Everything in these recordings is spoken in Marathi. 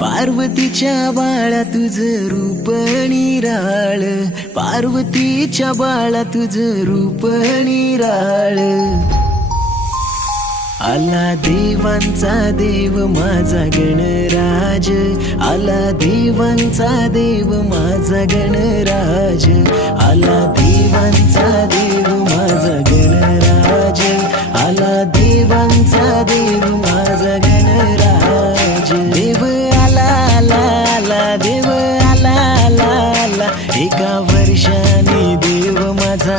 पार्वतीच्या बाळा तुझं रूप निराळ, पार्वतीच्या बाळा तुझं रूप निराळ. आला देवांचा देव माझा गणराज, आला देवांचा देव माझा गणराज, आला देवांचा देव माझा गणराज, आला देवांचा देव माझा गणराज. देव आला आला आला, देव आला आला आला, एका वर्षाने देव माझा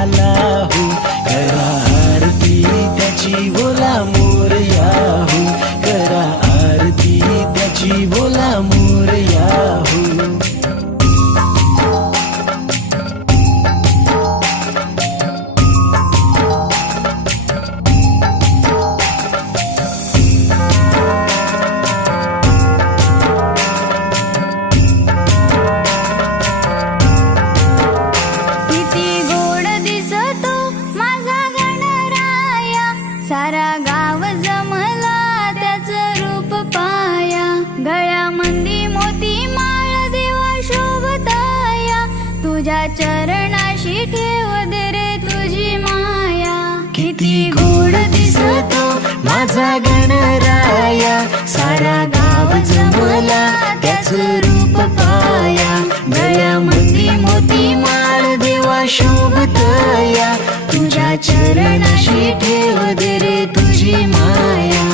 आला हो. करा आरती त्याची बोला मोरया हो, करा आरती त्याची बोला मोरया हो. सारा गाव जमला त्याचं रूप पाया, गळ्यामंदी मोती माळ देवा शोभताया, तुझ्या चरणाशी ठेव दे रे तुझी माया. किती गोड दिसतो माझा गणराया, सारा गाव जमला त्याचं रूप पाया, गळ्यामंदी मोती माळ देवा शोभतया, तुझ्या चरणाशी ठेव दे रे तुझी माया.